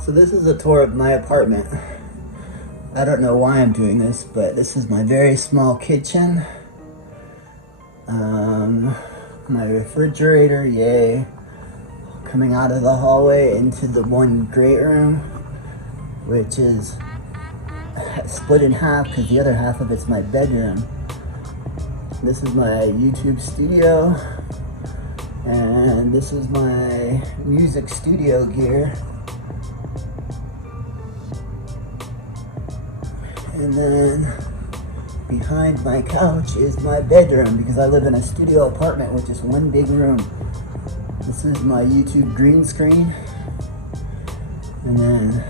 So this is a tour of my apartment. I don't know why I'm doing this, but this is my very small kitchen. My refrigerator, yay. Coming out of the hallway into the one great room, which is split in half because the other half of it's my bedroom. This is my YouTube studio, and this is my music studio gear. And then behind my couch is my bedroom because I live in a studio apartment with just one big room. This is my YouTube green screen. And then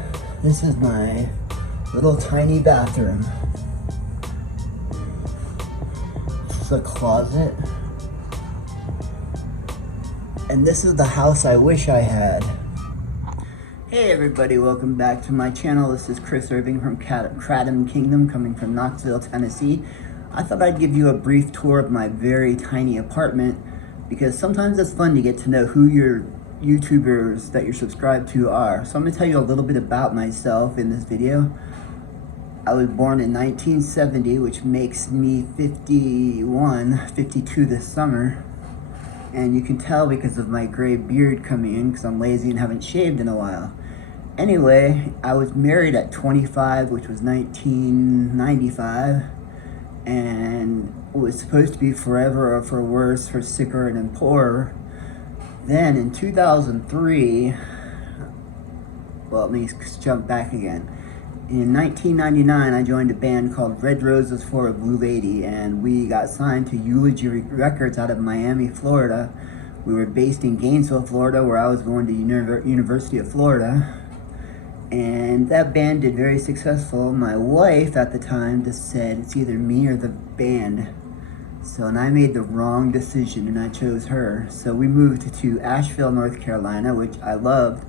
this is my little tiny bathroom. This is a closet. And this is the house I wish I had. Hey everybody, welcome back to my channel. This is Chris Irving from Kratom Kingdom, coming from Knoxville, Tennessee. I thought I'd give you a brief tour of my very tiny apartment because sometimes it's fun to get to know who your YouTubers that you're subscribed to are. So I'm going to tell you a little bit about myself in this video. I was born in 1970, which makes me 52 this summer. And you can tell because of my gray beard coming in because I'm lazy and haven't shaved in a while. Anyway, I was married at 25, which was 1995, and it was supposed to be forever or for worse, for sicker and poorer. Then in 2003, well, let me jump back again. In 1999, I joined a band called Red Roses for a Blue Lady, and we got signed to Eulogy Records out of Miami, Florida. We were based in Gainesville, Florida, where I was going to University of Florida. And that band did very successful. My wife at the time just said, it's either me or the band. So, and I made the wrong decision, and I chose her. So we moved to Asheville, North Carolina, which I loved.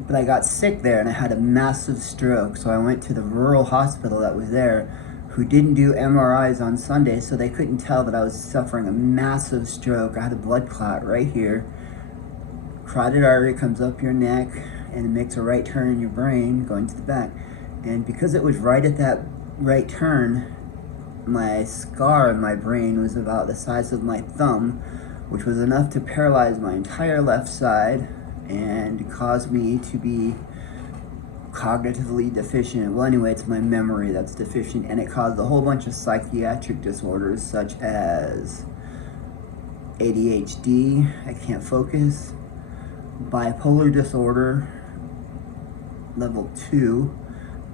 But I got sick there and I had a massive stroke. So I went to the rural hospital that was there, who didn't do MRIs on Sunday, so they couldn't tell that I was suffering a massive stroke. I had a blood clot right here. Carotid artery comes up your neck and it makes a right turn in your brain going to the back. And because it was right at that right turn, my scar in my brain was about the size of my thumb, which was enough to paralyze my entire left side and caused me to be cognitively deficient. Well, anyway, it's my memory that's deficient, and it caused a whole bunch of psychiatric disorders such as ADHD, I can't focus, bipolar disorder, level 2,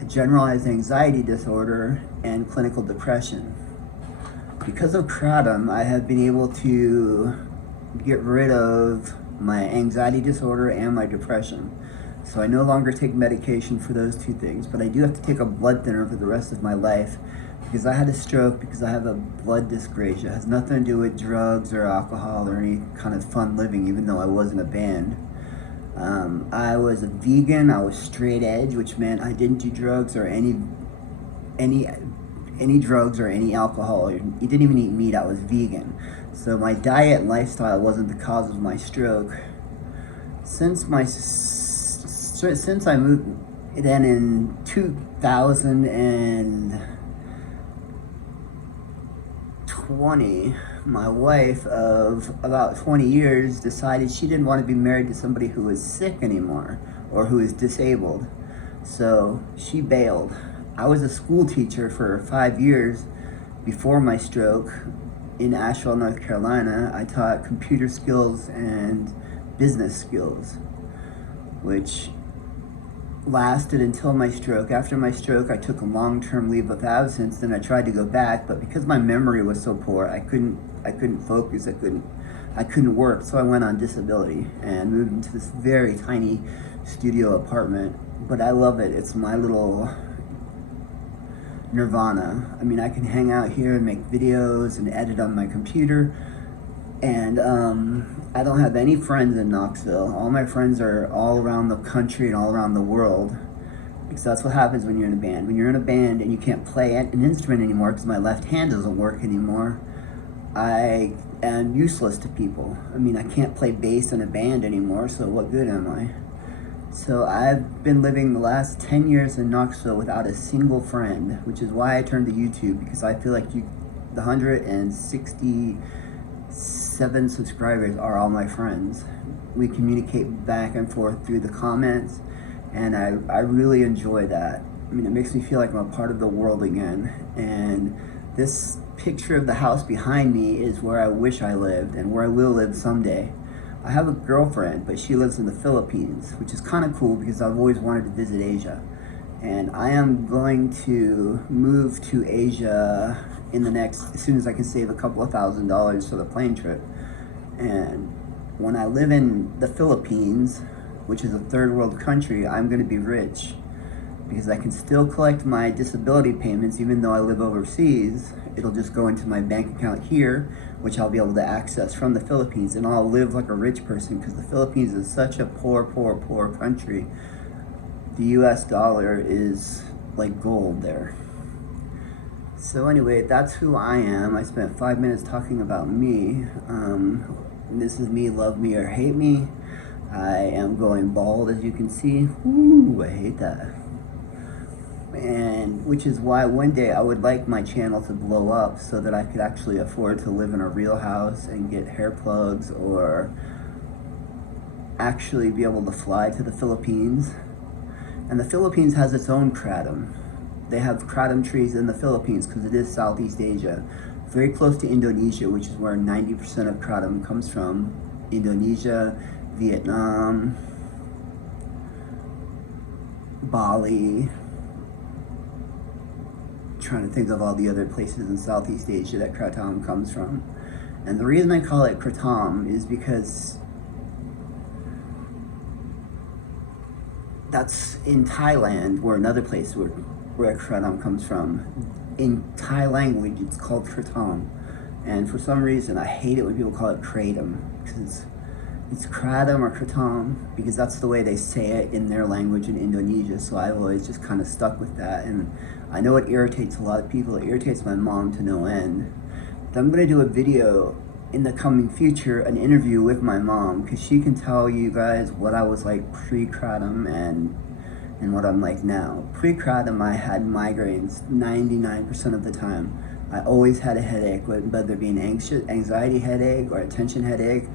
a generalized anxiety disorder, and clinical depression. Because of Kratom, I have been able to get rid of my anxiety disorder and my depression. So I no longer take medication for those two things, but I do have to take a blood thinner for the rest of my life because I had a stroke because I have a blood dyscrasia. It has nothing to do with drugs or alcohol or any kind of fun living, even though I was in a band. I was a vegan, I was straight edge, which meant I didn't do drugs or any drugs or any alcohol. You didn't even eat meat, I was vegan. So my diet and lifestyle wasn't the cause of my stroke. Since I moved, then in 2020, my wife of about 20 years decided she didn't want to be married to somebody who was sick anymore or who was disabled. So she bailed. I was a school teacher for 5 years before my stroke in Asheville, North Carolina. I taught computer skills and business skills, which lasted until my stroke. After my stroke, I took a long-term leave of absence. Then I tried to go back, but because my memory was so poor, I couldn't focus. I couldn't work. So I went on disability and moved into this very tiny studio apartment. But I love it. It's my little nirvana. I mean, I can hang out here and make videos and edit on my computer. And I don't have any friends in Knoxville. All my friends are all around the country and all around the world. Because that's what happens when you're in a band. When you're in a band and you can't play an instrument anymore because my left hand doesn't work anymore, I am useless to people. I mean, I can't play bass in a band anymore, so what good am I? So I've been living the last 10 years in Knoxville without a single friend, which is why I turned to YouTube, because I feel like the 167 subscribers are all my friends. We communicate back and forth through the comments, and I really enjoy that. I mean, it makes me feel like I'm a part of the world again. And this picture of the house behind me is where I wish I lived and where I will live someday. I have a girlfriend, but she lives in the Philippines, which is kind of cool because I've always wanted to visit Asia. And I am going to move to Asia as soon as I can save a couple of $1,000s for the plane trip. And when I live in the Philippines, which is a third world country, I'm going to be rich because I can still collect my disability payments even though I live overseas. It'll just go into my bank account here, which I'll be able to access from the Philippines, and I'll live like a rich person because the Philippines is such a poor country. The US dollar is like gold there. So anyway, that's who I am. I spent 5 minutes talking about me. This is me, love me or hate me. I am going bald, as you can see. Ooh, I hate that. And which is why one day I would like my channel to blow up so that I could actually afford to live in a real house and get hair plugs, or actually be able to fly to the Philippines. And the Philippines has its own kratom. They have kratom trees in the Philippines because it is Southeast Asia, very close to Indonesia, which is where 90% of kratom comes from. Indonesia, Vietnam, Bali. Trying to think of all the other places in Southeast Asia that kratom comes from. And the reason I call it kratom is because that's in Thailand, or another place where kratom comes from. In Thai language, it's called kratom. And for some reason, I hate it when people call it kratom, because it's kratom or kratom, because that's the way they say it in their language in Indonesia. So I've always just kind of stuck with that. And I know it irritates a lot of people. It irritates my mom to no end. But I'm going to do a video in the coming future, an interview with my mom, because she can tell you guys what I was like pre-kratom and what I'm like now. Pre-kratom, I had migraines 99% of the time. I always had a headache, whether it be an anxiety headache or a tension headache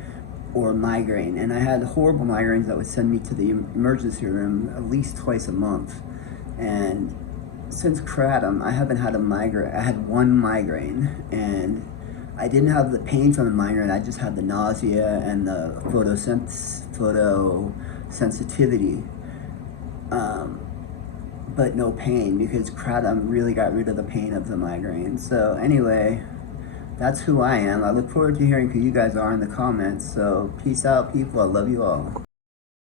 or migraine. And I had horrible migraines that would send me to the emergency room at least twice a month. And since kratom, I haven't had a migraine. I had one migraine, and I didn't have the pain from the migraine. I just had the nausea and the photosensitivity, but no pain, because kratom really got rid of the pain of the migraine. So anyway, that's who I am. I look forward to hearing who you guys are in the comments. So peace out, people. I love you all.